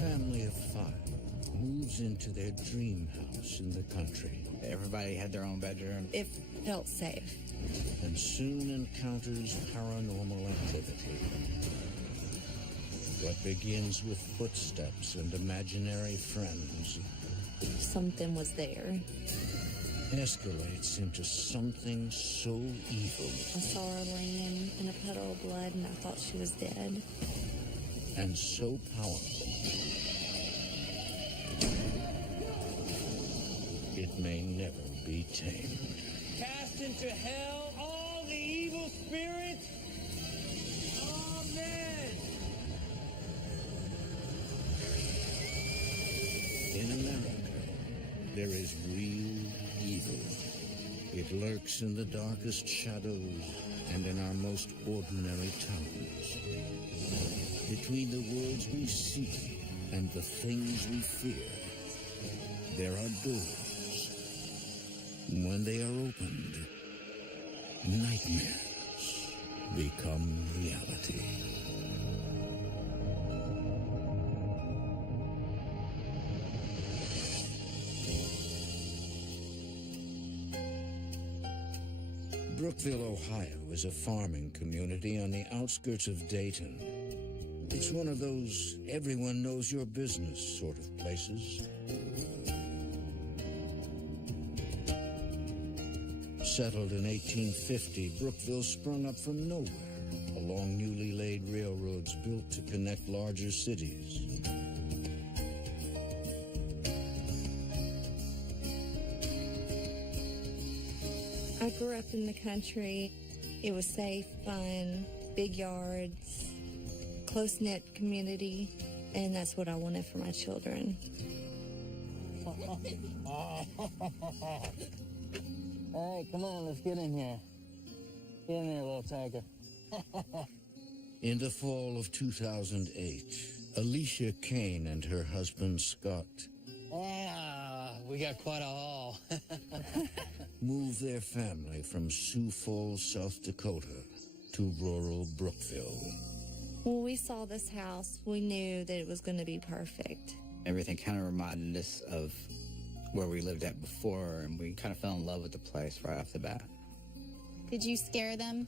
family of 5 moves into their dream house in the country. Everybody had their own bedroom. It felt safe. And soon encounters paranormal activity. What begins with footsteps and imaginary friends Something was there. escalates into something so evil I saw her laying in a puddle of blood, and I thought she was dead. and so powerful it may never be tamed. Cast into hell all the evil spirits. Amen. In America, there is real evil. It lurks in the darkest shadows and in our most ordinary towns. Between the worlds we see and the things we fear, there are doors. When they are opened, nightmares become reality. Brookville, Ohio is a farming community on the outskirts of Dayton. It's one of those everyone knows your business sort of places. Settled in 1850, Brookville sprung up from nowhere along newly laid railroads built to connect larger cities. I grew up in the country. It was safe, fun, big yards, close-knit community, and that's what I wanted for my children. All right, come on, let's get in here. Get in there, little tiger. In the fall of 2008, Alicia Kane and her husband Scott We got quite a haul. moved their family from Sioux Falls, South Dakota to rural Brookville. When we saw this house, we knew that it was going to be perfect. Everything kind of reminded us of where we lived at before, and we kind of fell in love with the place right off the bat. Did you scare them?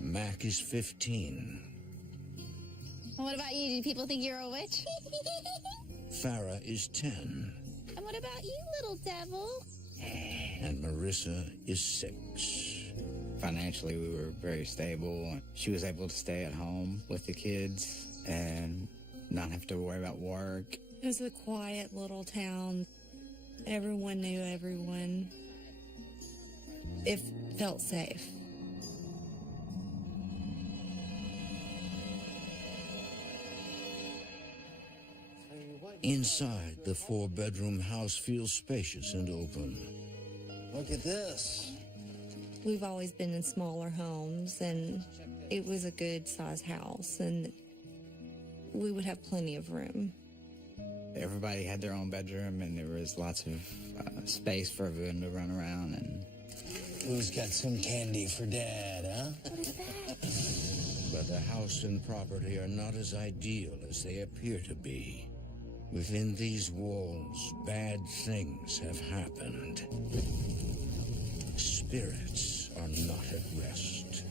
Mac is 15. What about you? Do people think you're a witch? Farah is 10. And what about you, little devil? And Marissa is 6. Financially, we were very stable. She was able to stay at home with the kids and not have to worry about work. It was a quiet little town. Everyone knew everyone. It felt safe. Inside, the 4-bedroom house feels spacious and open. Look at this. We've always been in smaller homes, and it was a good-sized house, and we would have plenty of room. Everybody had their own bedroom, and there was lots of space for everyone to run around. And Who's got some candy for Dad, huh? But the house and property are not as ideal as they appear to be. Within these walls, bad things have happened. Spirits are not at rest.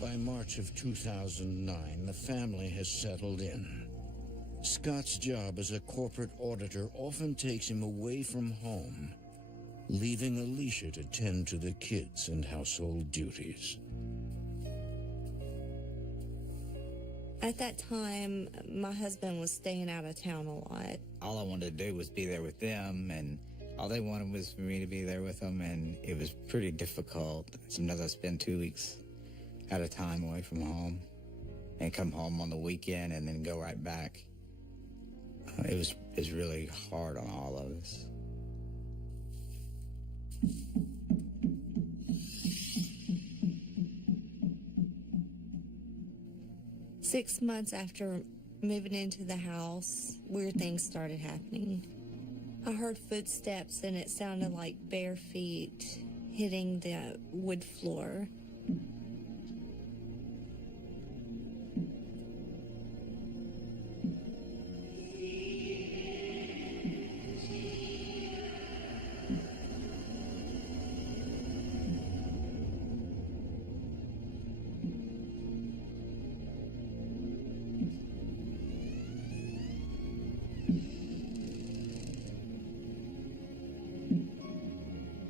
By March of 2009, the family has settled in. Scott's job as a corporate auditor often takes him away from home, leaving Alicia to tend to the kids and household duties. At that time, my husband was staying out of town a lot. all I wanted to do was be there with them, and all they wanted was for me to be there with them, and it was pretty difficult. Sometimes I spend 2 weeks at a time away from home and come home on the weekend and then go right back. It was really hard on all of us. Six months after moving into the house, weird things started happening. I heard footsteps and it sounded like bare feet. hitting the wood floor.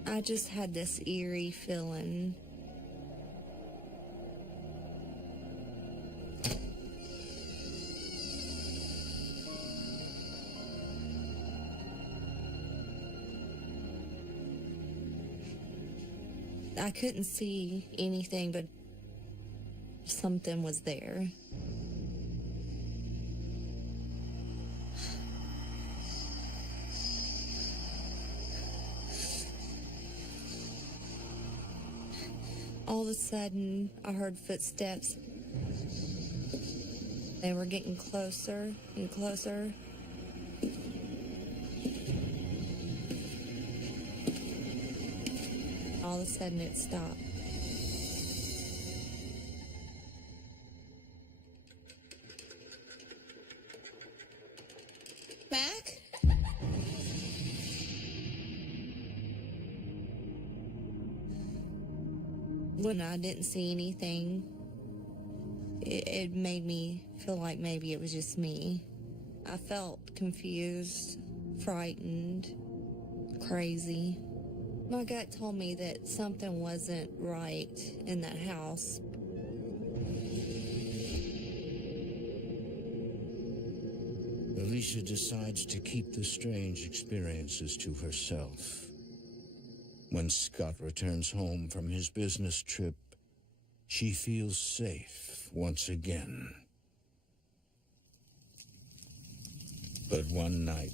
I just had this eerie feeling. I couldn't see anything, but something was there. All of a sudden, I heard footsteps. They were getting closer and closer. All of a sudden, it stopped. Mac? When I didn't see anything, it made me feel like maybe it was just me. I felt confused, frightened, crazy. My gut told me that something wasn't right in that house. Alicia decides to keep the strange experiences to herself. When Scott returns home from his business trip, she feels safe once again. But one night,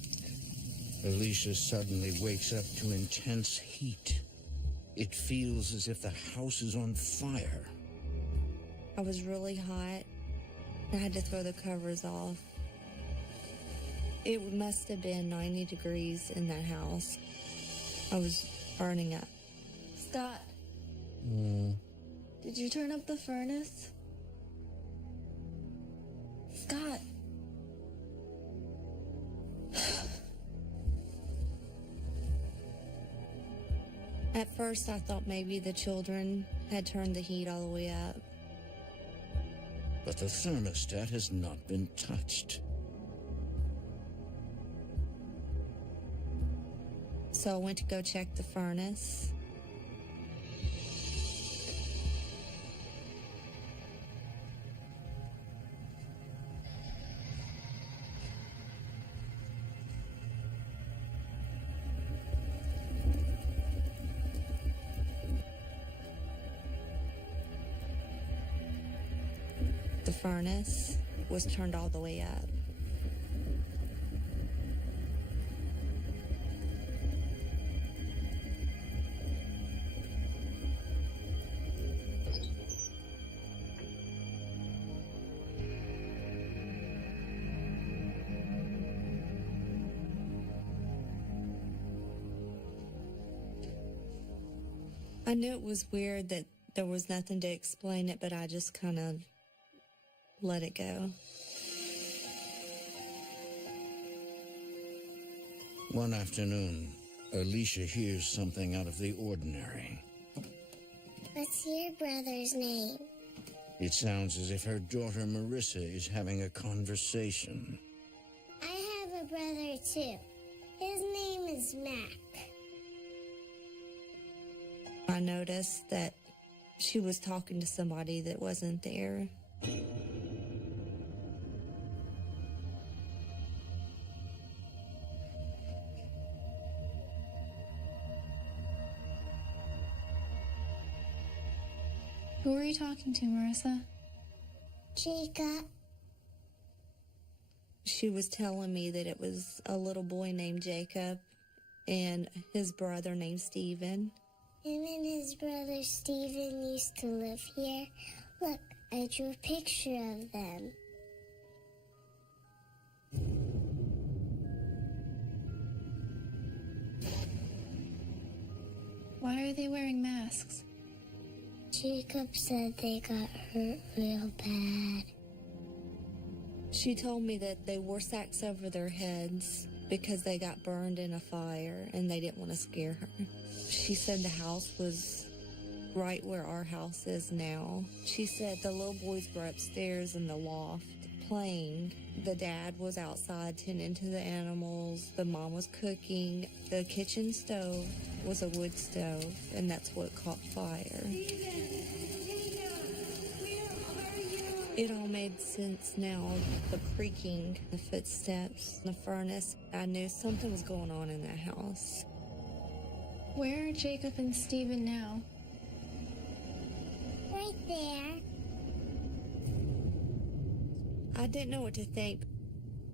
Alicia suddenly wakes up to intense heat. It feels as if the house is on fire. I was really hot. I had to throw the covers off. It must have been 90 degrees in that house. I was burning up. Scott, did you turn up the furnace? Scott. At first, I thought maybe the children had turned the heat all the way up. But the thermostat has not been touched. So I went to go check the furnace. The furnace was turned all the way up. I knew it was weird that there was nothing to explain it, but I just kind of let it go. One afternoon, Alicia hears something out of the ordinary. What's your brother's name? It sounds as if her daughter Marissa is having a conversation. I have a brother too. His name is Mac. I noticed that she was talking to somebody that wasn't there. Who are you talking to, Marissa? Jacob. She was telling me that it was a little boy named Jacob and his brother named Stephen. Him and his brother Stephen used to live here. Look, I drew a picture of them. Why Why are they wearing masks? Jacob said they got hurt real bad. She told me that they wore sacks over their heads because they got burned in a fire and they didn't want to scare her. She said the house was right where our house is now. She said the little boys were upstairs in the loft playing. The dad was outside tending to the animals. The mom was cooking. The kitchen stove was a wood stove, and that's what caught fire. It all made sense now. The creaking, the footsteps, the furnace. I knew something was going on in that house. Where are Jacob and Stephen now? Right there. I didn't know what to think,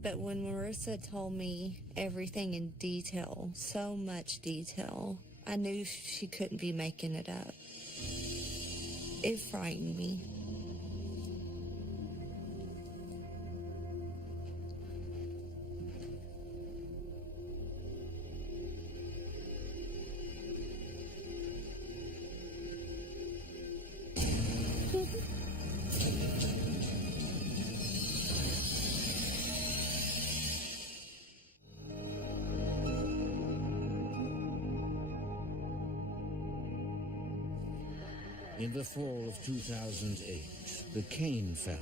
but when Marissa told me everything in detail, so much detail, I knew she couldn't be making it up. It frightened me. In the fall of 2008, the Kane family,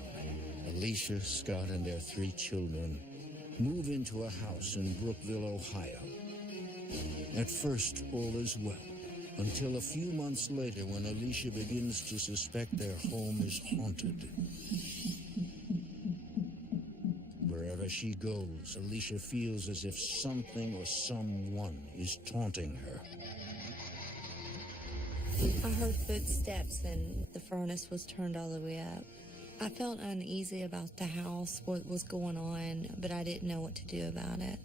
Alicia, Scott, and their 3 children, move into a house in Brookville, Ohio. At first, all is well, until a few months later when Alicia begins to suspect their home is haunted. Wherever she goes, Alicia feels as if something or someone is taunting her. I heard footsteps and the furnace was turned all the way up. I felt uneasy about the house, what was going on, but I didn't know what to do about it.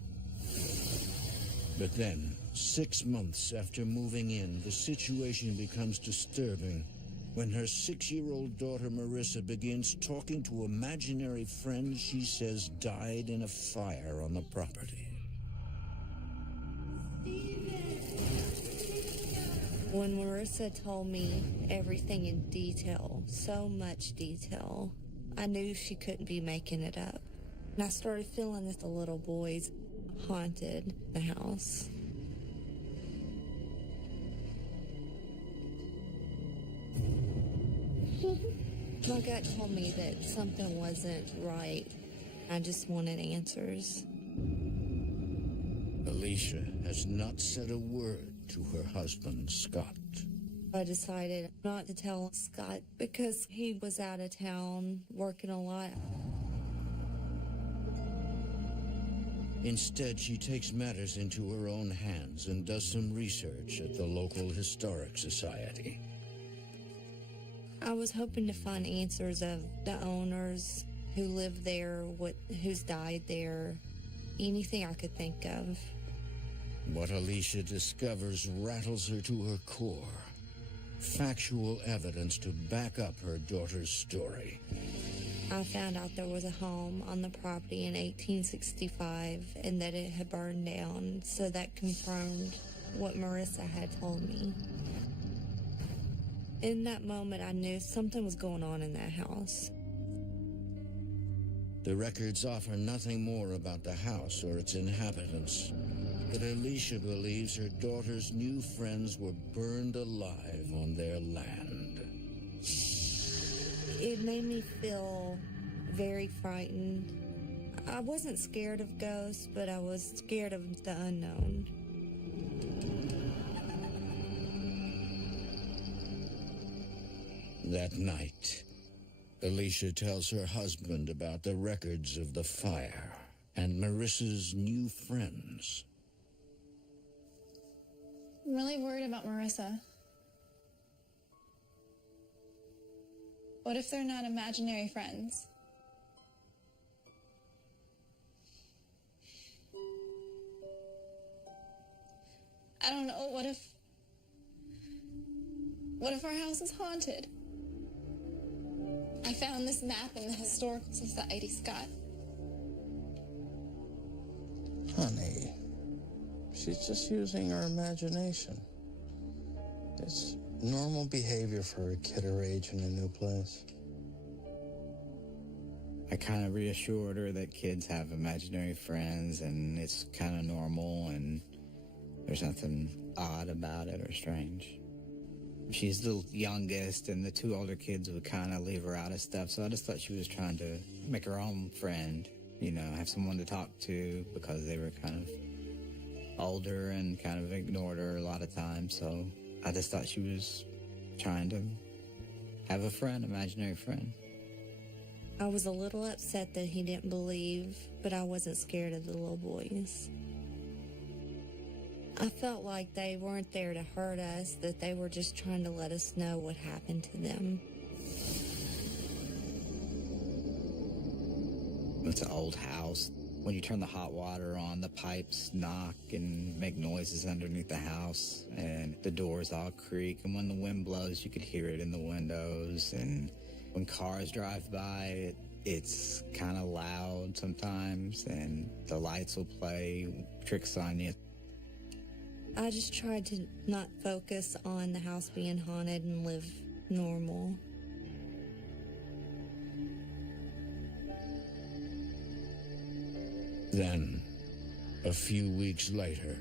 But then, 6 months after moving in, the situation becomes disturbing when her 6-year-old daughter Marissa begins talking to imaginary friends she says died in a fire on the property. When Marissa told me everything in detail, so much detail, I knew she couldn't be making it up. And I started feeling that the little boys haunted the house. My gut told me that something wasn't right. I just wanted answers. Alicia has not said a word to her husband, Scott. I decided not to tell Scott because he was out of town working a lot. Instead, she takes matters into her own hands and does some research at the local historic society. I was hoping to find answers of the owners, who lived there, who's died there, anything I could think of. What Alicia discovers rattles her to her core. Factual evidence to back up her daughter's story. I found out there was a home on the property in 1865 and that it had burned down, so that confirmed what Marissa had told me. In that moment, I knew something was going on in that house. The records offer nothing more about the house or its inhabitants. But Alicia believes her daughter's new friends were burned alive on their land. It made me feel very frightened. I wasn't scared of ghosts, but I was scared of the unknown. That night, Alicia tells her husband about the records of the fire and Marissa's new friends. I'm really worried about Marissa. What if they're not imaginary friends? I don't know, what if our house is haunted? I found this map in the Historical Society, Scott. Honey, she's just using her imagination. It's normal behavior for a kid her age in a new place. I kind of reassured her that kids have imaginary friends and it's kind of normal and there's nothing odd about it or strange. She's the youngest and the two older kids would kind of leave her out of stuff, so I just thought she was trying to make her own friend, you know, have someone to talk to because they were kind of older and kind of ignored her a lot of times, so I just thought she was trying to have a friend, imaginary friend. I was a little upset that he didn't believe, but I wasn't scared of the little boys. I felt like they weren't there to hurt us, that they were just trying to let us know what happened to them. It's an old house. When you turn the hot water on, the pipes knock and make noises underneath the house, and the doors all creak, and when the wind blows, you could hear it in the windows, and when cars drive by, it's kind of loud sometimes, and the lights will play tricks on you. I just tried to not focus on the house being haunted and live normal. Then, a few weeks later,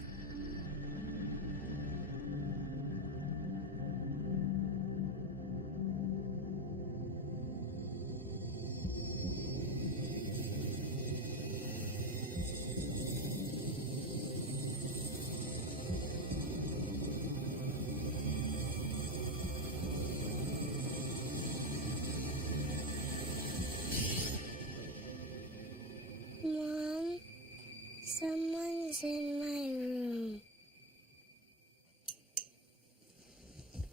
Mom, someone's in my room.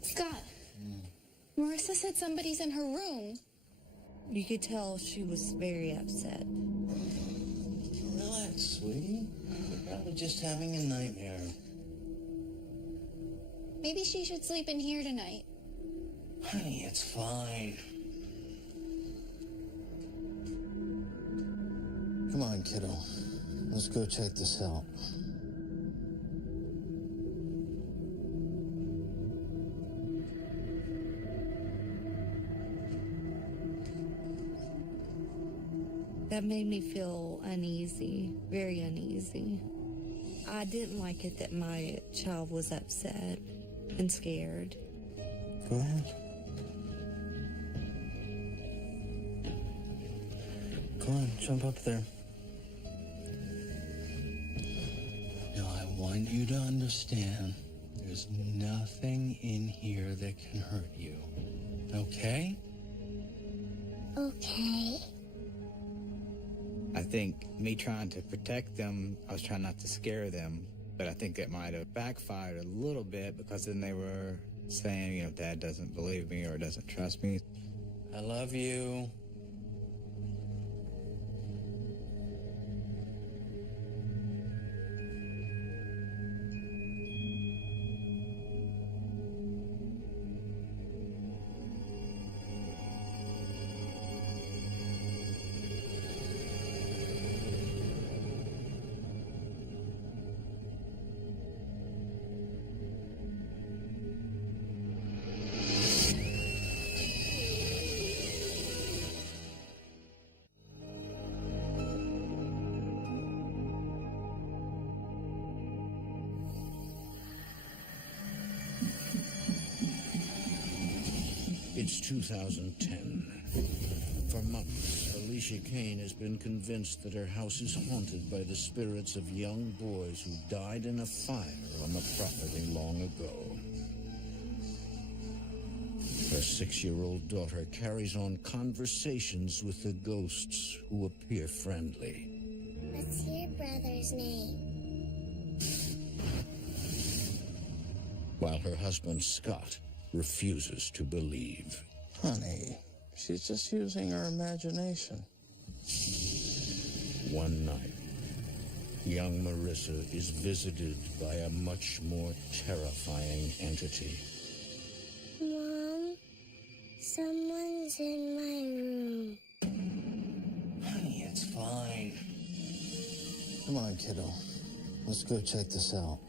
Scott, Marissa said somebody's in her room. You could tell she was very upset. Relax, sweetie. You're probably just having a nightmare. Maybe she should sleep in here tonight. Honey, it's fine. Come on, kiddo. Let's go check this out. That made me feel uneasy, very uneasy. I didn't like it that my child was upset and scared. Go ahead. Come on, jump up there. Now, I want you to understand there's nothing in here that can hurt you. Okay? Okay. I think me trying to protect them, I was trying not to scare them, but I think it might have backfired a little bit because then they were saying, you know, Dad doesn't believe me or doesn't trust me. I love you. It's 2010. For months, Alicia Kane has been convinced that her house is haunted by the spirits of young boys who died in a fire on the property long ago. Her 6-year-old daughter carries on conversations with the ghosts who appear friendly. What's your brother's name? While her husband, Scott, refuses to believe. Honey, she's just using her imagination. One night, young Marissa is visited by a much more terrifying entity. Mom, someone's in my room. Honey, it's fine. Come on, kiddo. Let's go check this out.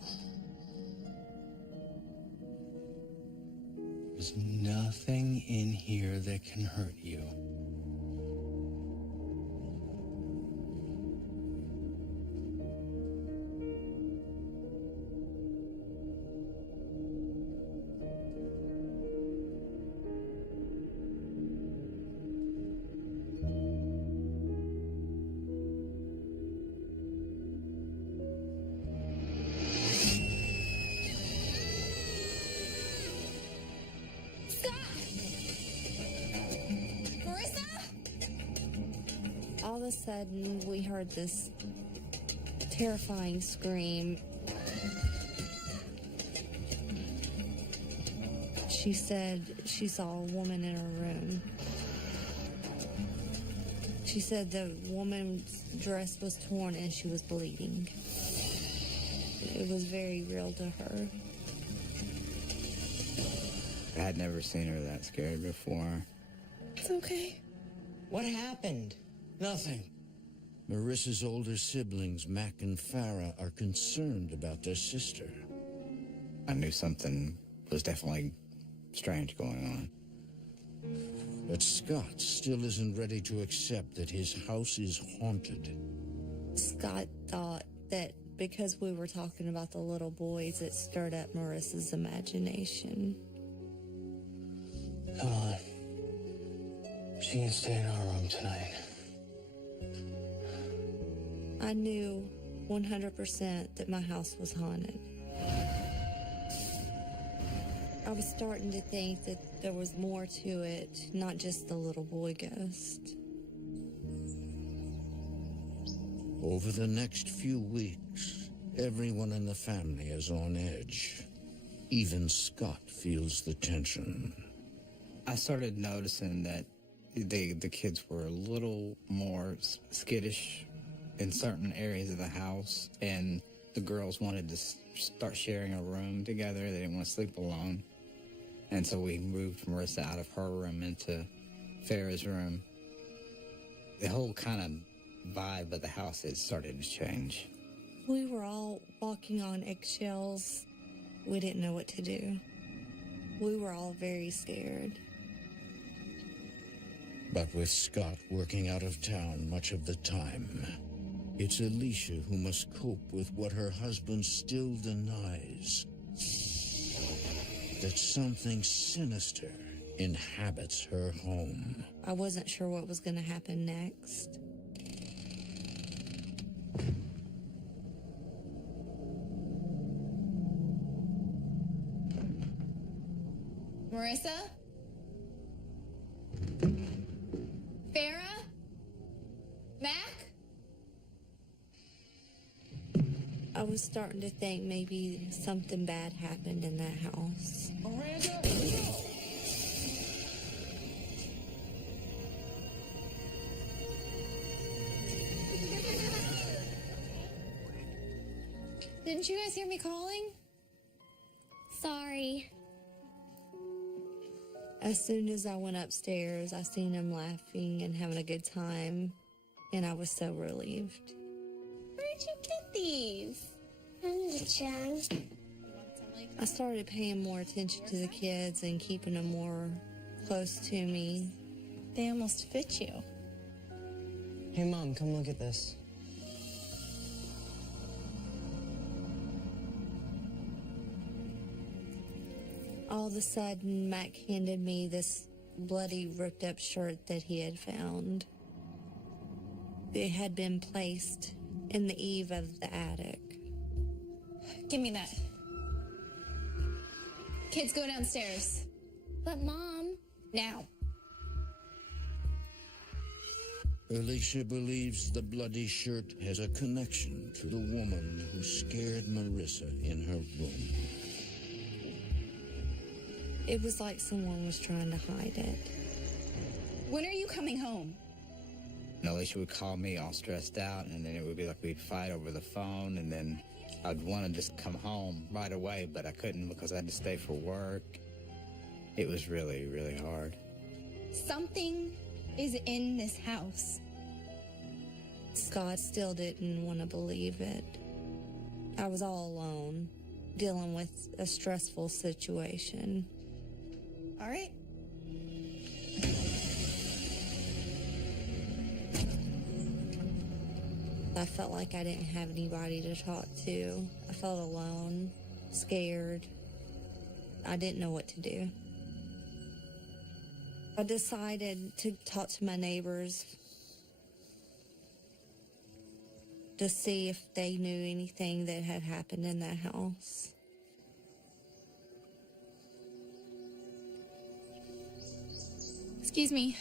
There's nothing in here that can hurt you. All of a sudden, we heard this terrifying scream. She said she saw a woman in her room. She said the woman's dress was torn and she was bleeding. It was very real to her. I had never seen her that scared before. It's okay. What happened? Nothing. Marissa's older siblings, Mac and Farah, are concerned about their sister. I knew something was definitely strange going on. But Scott still isn't ready to accept that his house is haunted. Scott thought that because we were talking about the little boys, it stirred up Marissa's imagination. Come on. She can stay in our room tonight. I knew 100% that my house was haunted. I was starting to think that there was more to it, not just the little boy ghost. Over the next few weeks, everyone in the family is on edge. Even Scott feels the tension. I started noticing that the kids were a little more skittish in certain areas of the house, and the girls wanted to start sharing a room together. They didn't want to sleep alone. And so we moved Marissa out of her room into Farah's room. The whole kind of vibe of the house had started to change. We were all walking on eggshells. We didn't know what to do. We were all very scared. But with Scott working out of town much of the time, it's Alicia who must cope with what her husband still denies. That something sinister inhabits her home. I wasn't sure what was going to happen next. Marissa? Farah? Mac? I was starting to think maybe something bad happened in that house. Miranda! Didn't you guys hear me calling? Sorry. As soon as I went upstairs, I seen him laughing and having a good time, and I was so relieved. Where'd you get these? I'm the John. I started paying more attention to the kids and keeping them more close to me. They almost fit you. Hey, Mom, come look at this. All of a sudden, Mac handed me this bloody, ripped up shirt that he had found. It had been placed in the eave of the attic. Give me that. Kids, go downstairs. But Mom, Now. Alicia believes the bloody shirt has a connection to the woman who scared Marissa in her room. It was like someone was trying to hide it. When are you coming home? And Alicia would call me all stressed out, and then it would be like we'd fight over the phone, and then I'd want to just come home right away, but I couldn't because I had to stay for work. It was really, really hard. Something is in this house. Scott still didn't want to believe it. I was all alone, dealing with a stressful situation. All right. I felt like I didn't have anybody to talk to. I felt alone, scared. I didn't know what to do. I decided to talk to my neighbors to see if they knew anything that had happened in that house. Excuse me.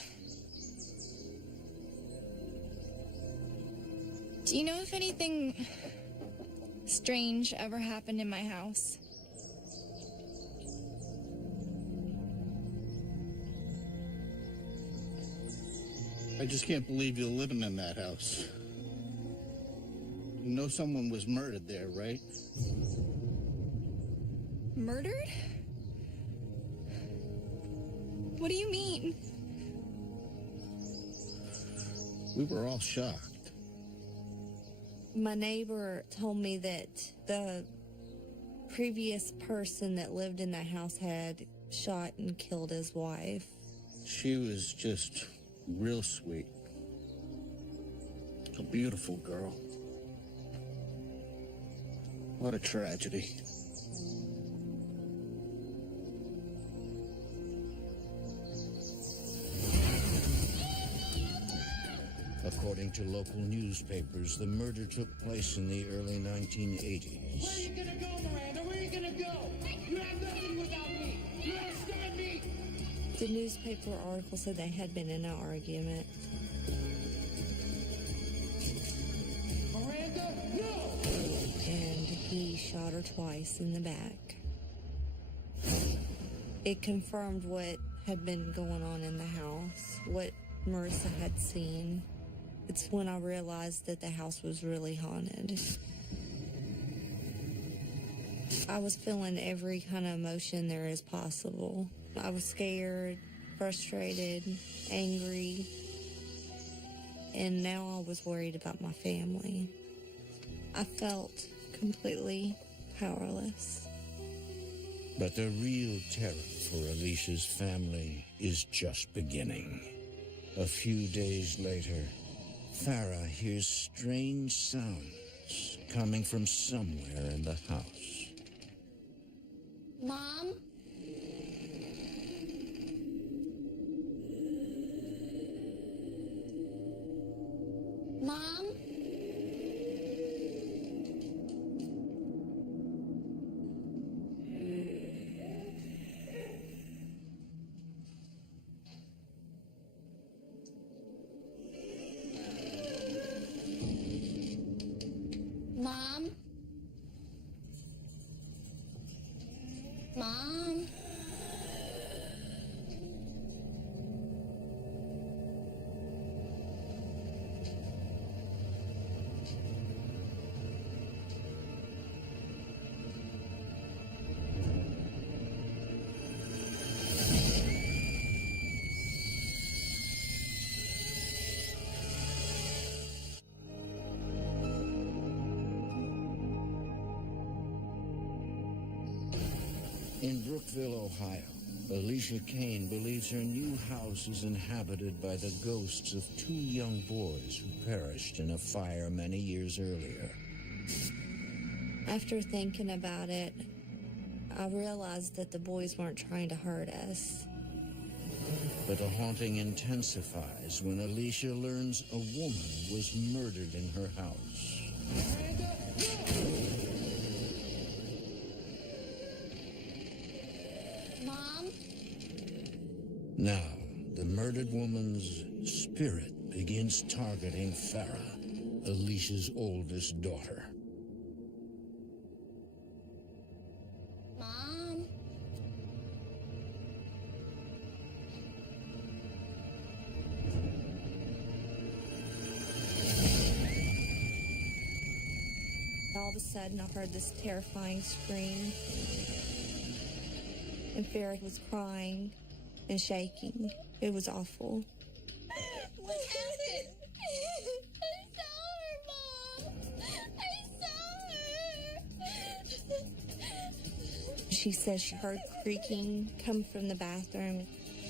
Do you know if anything strange ever happened in my house? I just can't believe you're living in that house. You know someone was murdered there, right? Murdered? What do you mean? We were all shocked. My neighbor told me that the previous person that lived in that house had shot and killed his wife. She was just real sweet. A beautiful girl. What a tragedy. According to local newspapers, the murder took place in the early 1980s. Where are you gonna go, Miranda? Where are you gonna go? You have nothing without me. You understand me? The newspaper article said they had been in an argument. Miranda, no! And he shot her twice in the back. It confirmed what had been going on in the house, what Marissa had seen. It's when I realized that the house was really haunted. I was feeling every kind of emotion there is possible. I was scared, frustrated, angry, and now I was worried about my family. I felt completely powerless. But the real terror for Alicia's family is just beginning. A few days later, Farah hears strange sounds coming from somewhere in the house. Mom? Mom? Mom? Mom? In Brookville, Ohio, Alicia Kane believes her new house is inhabited by the ghosts of two young boys who perished in a fire many years earlier. After thinking about it, I realized that the boys weren't trying to hurt us. But the haunting intensifies when Alicia learns a woman was murdered in her house. Mom? Now, the murdered woman's spirit begins targeting Farah, Alicia's oldest daughter. Mom? All of a sudden, I heard this terrifying scream. And Farah was crying and shaking. It was awful. What happened? I saw her, Mom. I saw her. She She says she heard creaking come from the bathroom,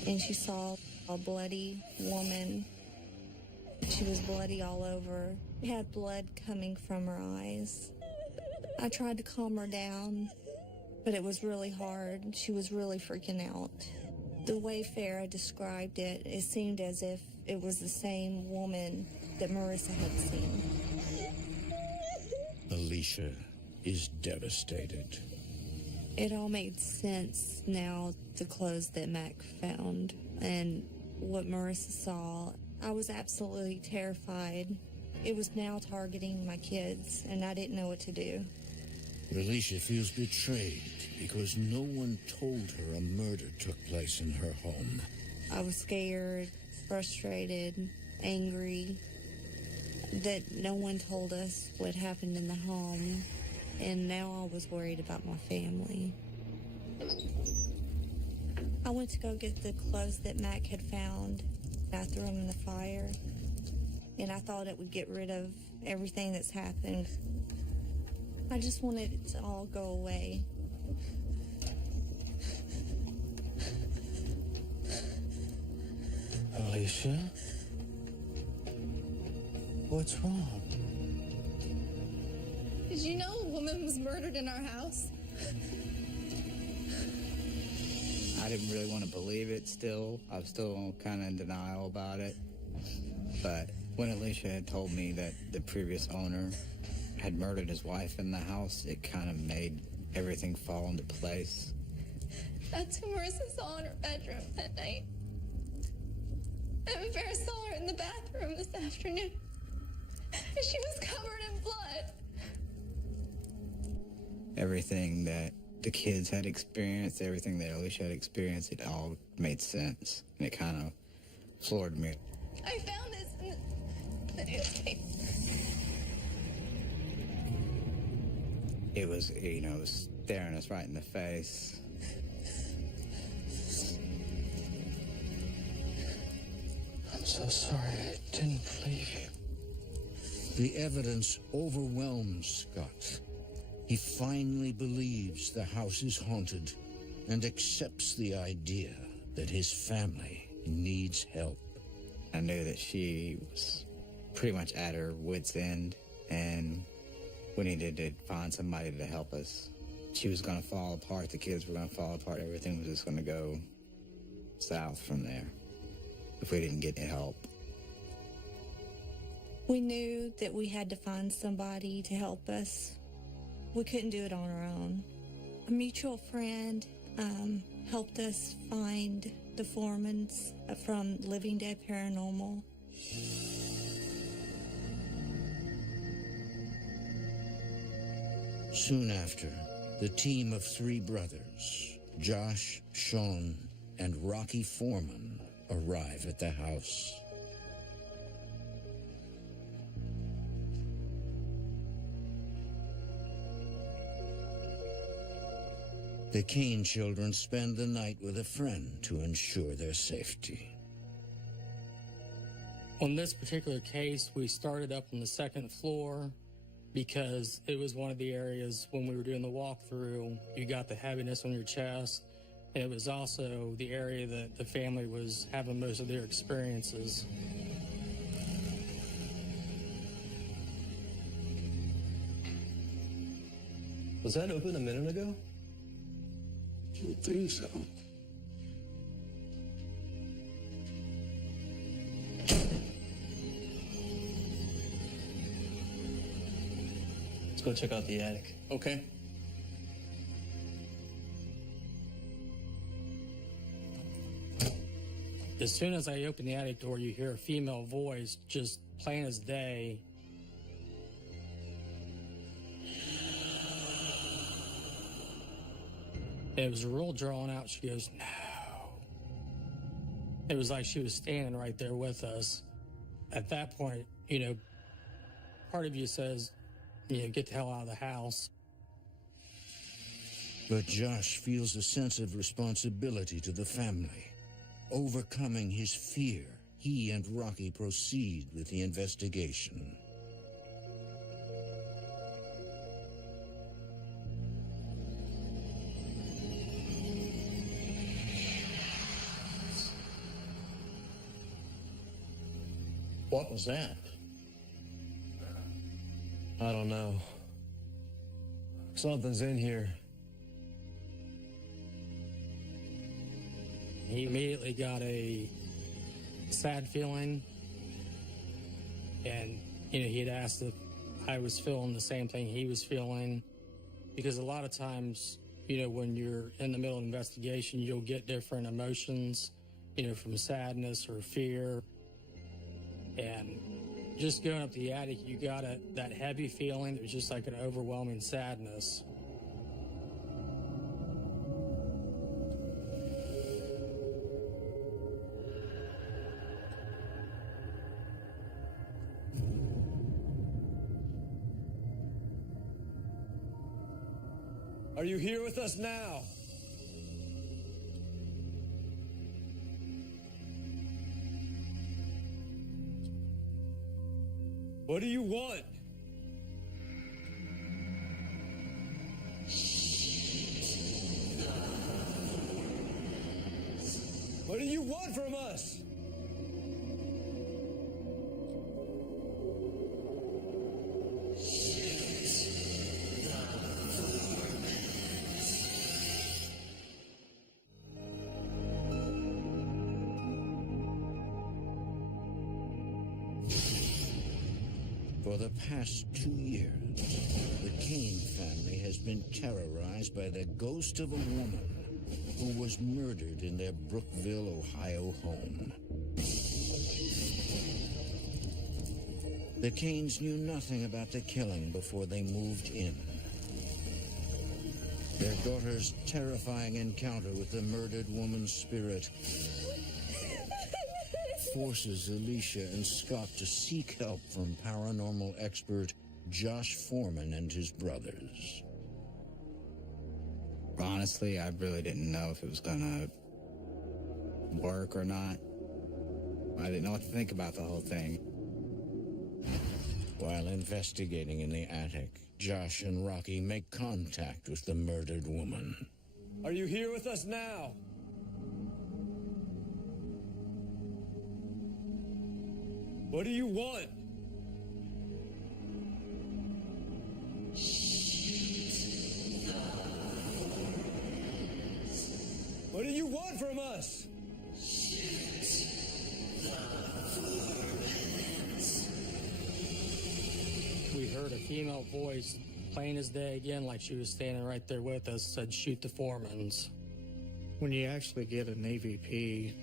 and she saw a bloody woman. She was bloody all over. She had blood coming from her eyes. I tried to calm her down, but it was really hard. She was really freaking out. The way Farah described it, it seemed as if it was the same woman that Marissa had seen. Alicia is devastated. It all made sense now, the clothes that Mac found and what Marissa saw. I was absolutely terrified. It was now targeting my kids, and I didn't know what to do. Alicia feels betrayed because no one told her a murder took place in her home. I was scared, frustrated, angry that no one told us what happened in the home, and now I was worried about my family. I went to go get the clothes that Mac had found, bathroom in the fire, and I thought it would get rid of everything that's happened. I just wanted it to all go away. Alicia? What's wrong? Did you know a woman was murdered in our house? I didn't really want to believe it still. I was still kind of in denial about it. But when Alicia had told me that the previous owner had murdered his wife in the house, it kind of made everything fall into place. That's who Marissa saw in her bedroom that night. And Farah saw her in the bathroom this afternoon. And she was covered in blood. Everything that the kids had experienced, everything that Alicia had experienced, it all made sense. And it kind of floored me. I found this in the newspaper. It was, it was staring us right in the face. I'm so sorry I didn't believe you. The evidence overwhelms Scott. He finally believes the house is haunted and accepts the idea that his family needs help. I knew that she was pretty much at her wit's end, and we needed to find somebody to help us. She was going to fall apart, the kids were going to fall apart, everything was just going to go south from there if we didn't get help. We knew that we had to find somebody to help us. We couldn't do it on our own. A mutual friend helped us find the Foremans from Living Dead Paranormal. Soon after, the team of 3 brothers, Josh, Sean, and Rocky Foreman, arrive at the house. The Kane children spend the night with a friend to ensure their safety. On this particular case, we started up on the 2nd floor because it was one of the areas when we were doing the walkthrough, you got the heaviness on your chest. And it was also the area that the family was having most of their experiences. Was that open a minute ago? I don't think so. Let's go check out the attic. Okay. As soon as I open the attic door, you hear a female voice, just plain as day. It was real drawn out. She goes, "No." It was like she was standing right there with us. At that point, part of you says, get the hell out of the house. But Josh feels a sense of responsibility to the family. Overcoming his fear, he and Rocky proceed with the investigation. What was that? I don't know. Something's in here. He immediately got a sad feeling, and he had asked if I was feeling the same thing he was feeling, because a lot of times, when you're in the middle of an investigation, you'll get different emotions, from sadness or fear. And just going up the attic, you got that heavy feeling. It was just like an overwhelming sadness. Are you here with us now? What do you want? What do you want from us? For the past 2 years, the Kane family has been terrorized by the ghost of a woman who was murdered in their Brookville, Ohio home. The Kanes knew nothing about the killing before they moved in. Their daughter's terrifying encounter with the murdered woman's spirit forces Alicia and Scott to seek help from paranormal expert Josh Foreman and his brothers. Honestly, I really didn't know if it was gonna work or not. I didn't know what to think about the whole thing. While investigating in the attic, Josh and Rocky make contact with the murdered woman. Are you here with us now? What do you want? What do you want from us? We heard a female voice, plain as day again, like she was standing right there with us, said, "Shoot the Foremans." When you actually get an EVP,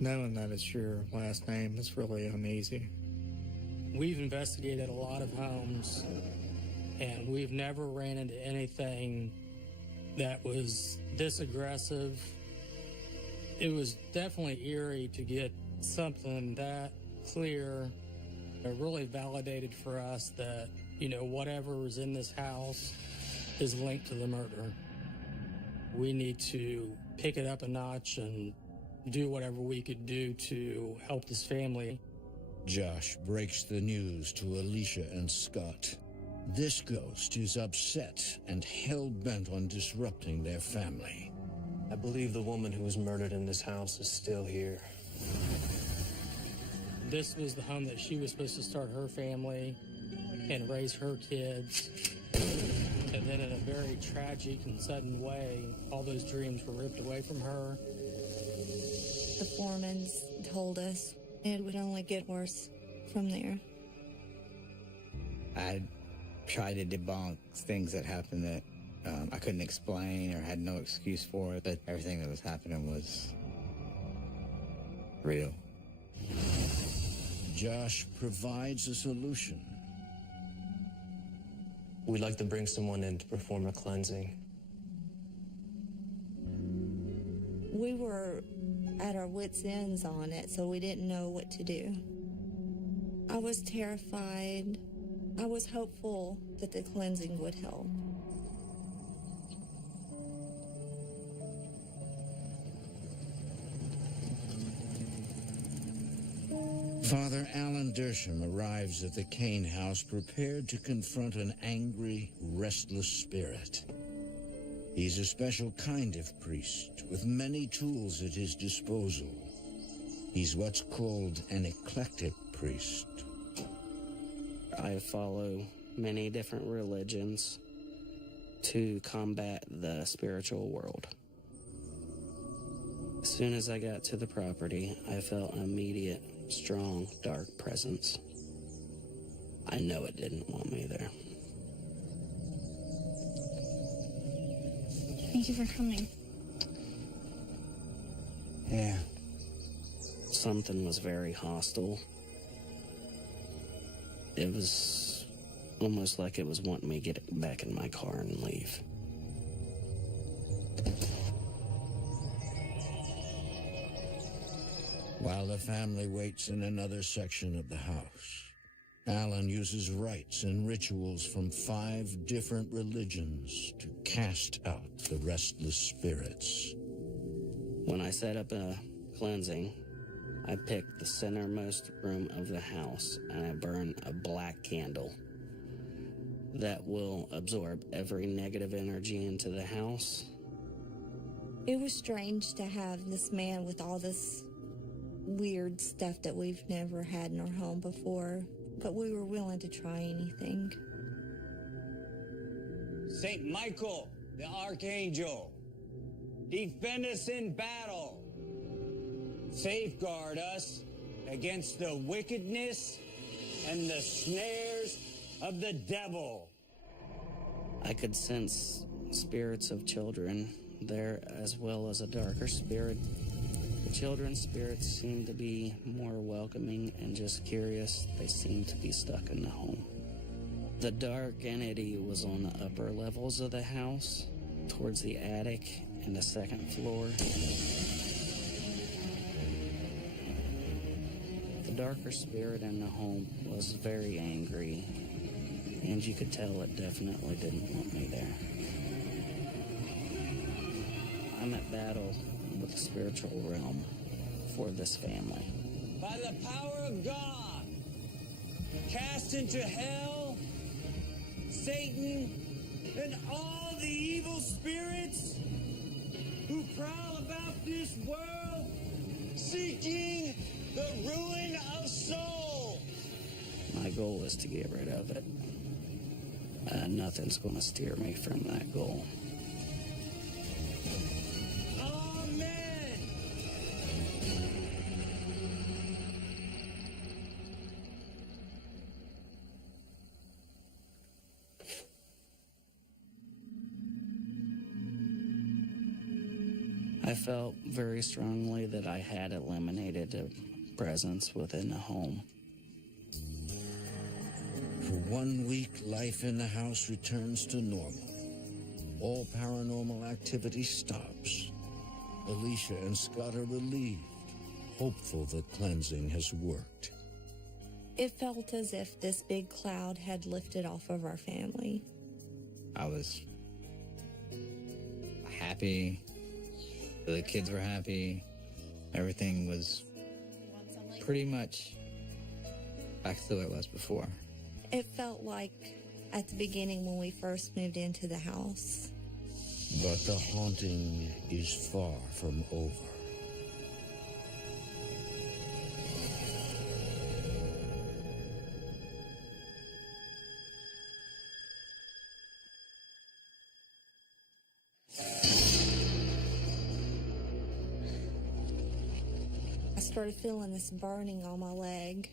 knowing that it's your last name is really uneasy. We've investigated a lot of homes, and we've never ran into anything that was this aggressive. It was definitely eerie to get something that clear. It really validated for us that, whatever was in this house is linked to the murder. We need to pick it up a notch and do whatever we could do to help this family. Josh breaks the news to Alicia and Scott. This ghost is upset and hell-bent on disrupting their family. I believe the woman who was murdered in this house is still here. This was the home that she was supposed to start her family and raise her kids. And then in a very tragic and sudden way, all those dreams were ripped away from her. The Foremans told us it would only get worse from there. I tried to debunk things that happened that I couldn't explain or had no excuse for it, but everything that was happening was real. Josh provides a solution. We'd like to bring someone in to perform a cleansing. We were at our wits' ends on it, so we didn't know what to do. I was terrified. I was hopeful that the cleansing would help. Father Alan Dersham arrives at the Kane house prepared to confront an angry, restless spirit. He's a special kind of priest with many tools at his disposal. He's what's called an eclectic priest. I follow many different religions to combat the spiritual world. As soon as I got to the property, I felt an immediate, strong, dark presence. I know it didn't want me there. Thank you for coming. Yeah. Something was very hostile. It was almost like it was wanting me to get back in my car and leave. While the family waits in another section of the house, Alan uses rites and rituals from 5 different religions to cast out the restless spirits. When I set up a cleansing, I picked the centermost room of the house and I burn a black candle that will absorb every negative energy into the house. It was strange to have this man with all this weird stuff that we've never had in our home before, but we were willing to try anything. Saint Michael, the Archangel, defend us in battle. Safeguard us against the wickedness and the snares of the devil. I could sense spirits of children there, as well as a darker spirit. The children's spirits seemed to be more welcoming and just curious. They seemed to be stuck in the home. The dark entity was on the upper levels of the house, towards the attic and the second floor. The darker spirit in the home was very angry, and you could tell it definitely didn't want me there. I'm at battle with the spiritual realm for this family. By the power of God, cast into hell Satan and all the evil spirits who prowl about this world seeking the ruin of souls. My goal is to get rid of it. Nothing's going to steer me from that goal. Amen. I felt very strongly that I had eliminated a presence within the home. For 1 week, life in the house returns to normal. All paranormal activity stops. Alicia and Scott are relieved, hopeful the cleansing has worked. It felt as if this big cloud had lifted off of our family. I was happy. The kids were happy. Everything was pretty much back to the way it was before. It felt like at the beginning when we first moved into the house. But the haunting is far from over. I started feeling this burning on my leg.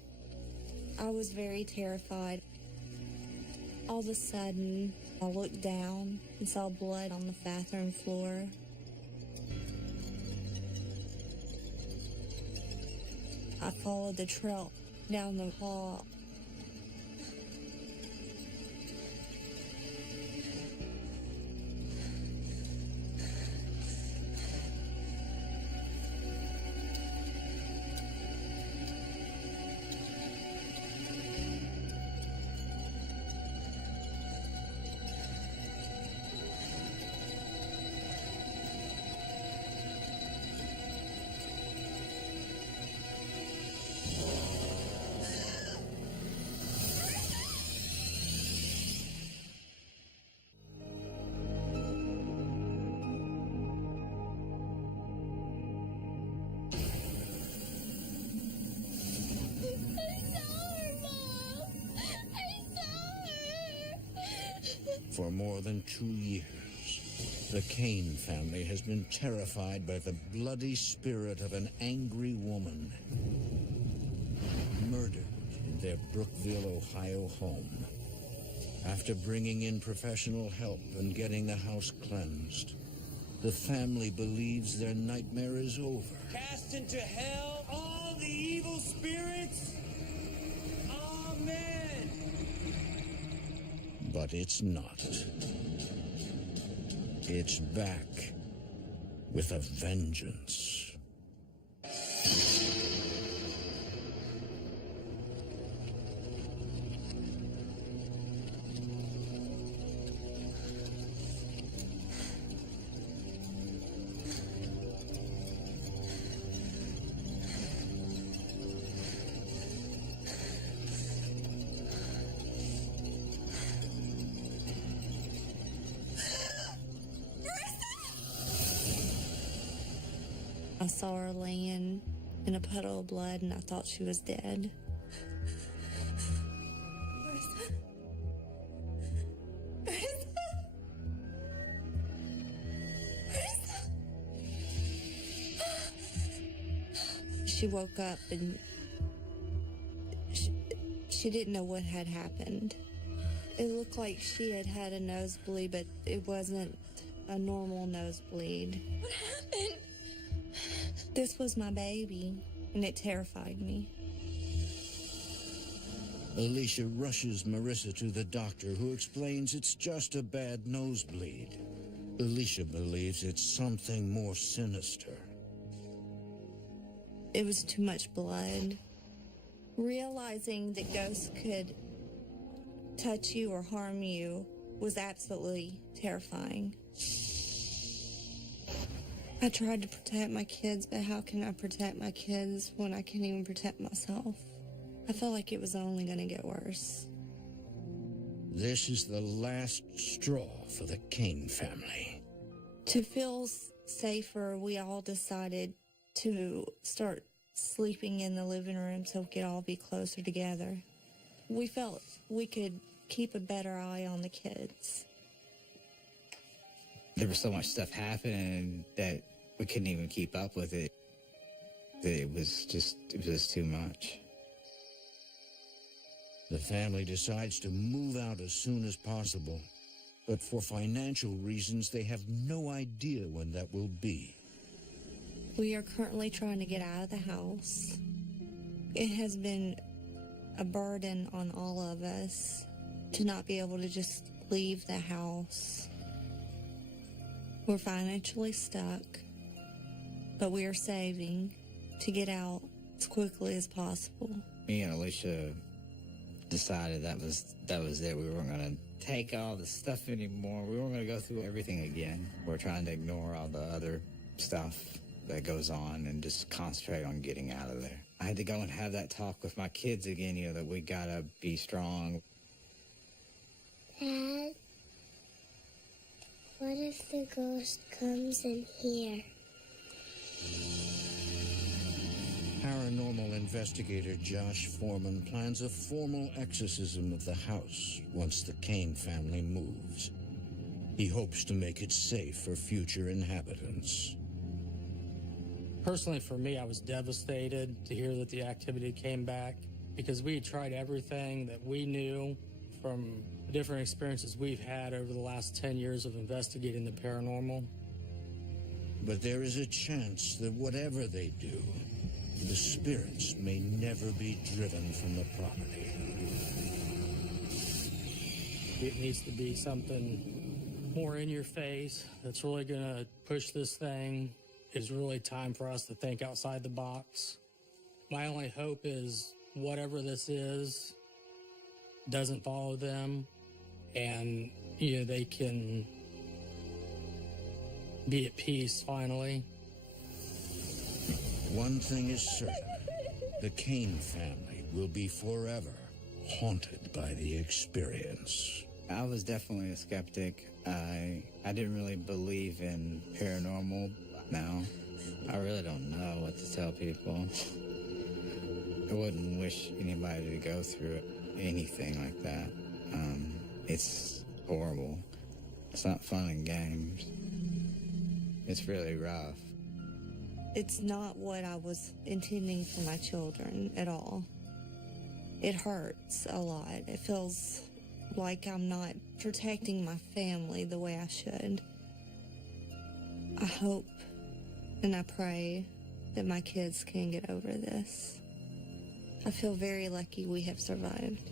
I was very terrified. All of a sudden, I looked down and saw blood on the bathroom floor. I followed the trail down the hall. For more than 2 years, the Kane family has been terrified by the bloody spirit of an angry woman murdered in their Brookville, Ohio home. After bringing in professional help and getting the house cleansed, the family believes their nightmare is over. Cast into hell all the evil spirits. Amen. But it's not. It's back with a vengeance. I saw her laying in a puddle of blood and I thought she was dead. She woke up and she didn't know what had happened. It looked like she had had a nosebleed, but it wasn't a normal nosebleed. What happened? This was my baby, and it terrified me. Alicia rushes Marissa to the doctor, who explains it's just a bad nosebleed. Alicia believes it's something more sinister. It was too much blood. Realizing that ghosts could touch you or harm you was absolutely terrifying. I tried to protect my kids, but how can I protect my kids when I can't even protect myself? I felt like it was only going to get worse. This is the last straw for the Kane family. To feel safer, we all decided to start sleeping in the living room so we could all be closer together. We felt we could keep a better eye on the kids. There was so much stuff happening that we couldn't even keep up with it. It was just too much. The family decides to move out as soon as possible, but for financial reasons, they have no idea when that will be. We are currently trying to get out of the house. It has been a burden on all of us to not be able to just leave the house. We're financially stuck, but we are saving to get out as quickly as possible. Me and Alicia decided that was it. We weren't going to take all the stuff anymore. We weren't going to go through everything again. We're trying to ignore all the other stuff that goes on and just concentrate on getting out of there. I had to go and have that talk with my kids again, that we got to be strong. Dad, what if the ghost comes in here? Paranormal investigator Josh Foreman plans a formal exorcism of the house once the Kane family moves. He hopes to make it safe for future inhabitants. Personally, for me, I was devastated to hear that the activity came back because we had tried everything that we knew from the different experiences we've had over the last 10 years of investigating the paranormal. But there is a chance that whatever they do, the spirits may never be driven from the property. It needs to be something more in your face that's really going to push this thing. It's really time for us to think outside the box. My only hope is whatever this is doesn't follow them, and they can be at peace finally. One thing is certain, the Kane family will be forever haunted by the experience. I was definitely a skeptic. I didn't really believe in paranormal. Now, I really don't know what to tell people. I wouldn't wish anybody to go through anything like that. It's horrible. It's not fun and games. It's really rough. It's not what I was intending for my children at all. It hurts a lot. It feels like I'm not protecting my family the way I should. I hope and I pray that my kids can get over this. I feel very lucky we have survived.